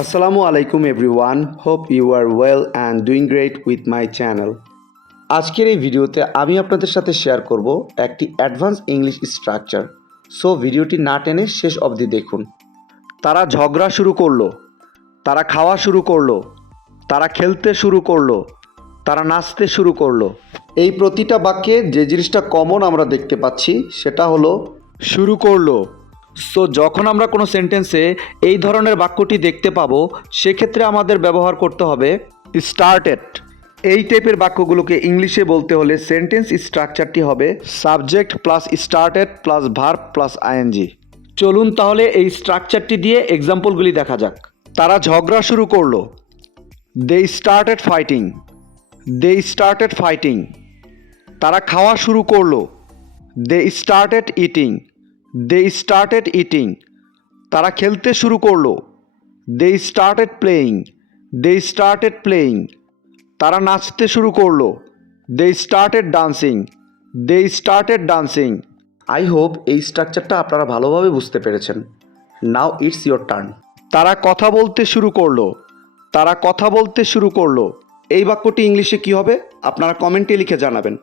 Assalamu alaikum everyone. Hope you are well and doing great with my channel. আজকের এই ভিডিওতে আমি আপনাদের সাথে শেয়ার করব একটি অ্যাডভান্স ইংলিশ স্ট্রাকচার। সো ভিডিওটি না টেনে শেষ অবধি দেখুন। তারা ঝগড়া শুরু করলো, তারা খাওয়া শুরু করলো, তারা খেলতে শুরু করলো, তারা নাচতে শুরু করলো। এই প্রতিটা বাক্যে যে জিনিসটা কমন আমরা দেখতে পাচ্ছি সেটা হলো শুরু করলো। সো যখন আমরা কোনো সেন্টেন্সে এই ধরনের বাক্যটি দেখতে পাবো সেক্ষেত্রে আমাদের ব্যবহার করতে হবে স্টার্টেড। এই টাইপের বাক্যগুলোকে ইংলিশে বলতে হলে সেন্টেন্স স্ট্রাকচারটি হবে subject plus started plus verb plus ING. চলুন তাহলে এই স্ট্রাকচারটি দিয়ে এক্সাম্পলগুলি দেখা যাক। তারা ঝগড়া শুরু করলো, they started fighting, they started fighting. তারা খাওয়া শুরু করলো, they started eating, they started eating. তারা খেলতে শুরু করলো, they started playing, they started playing. তারা নাচতে শুরু করলো, they started dancing, they started dancing. I hope এই স্ট্রাকচারটা আপনারা ভালোভাবে বুঝতে পেরেছেন। Now it's your turn. তারা কথা বলতে শুরু করলো, তারা কথা বলতে শুরু করলো। এই বাক্যটি ইংলিশে কী হবে আপনারা কমেন্টে লিখে জানাবেন।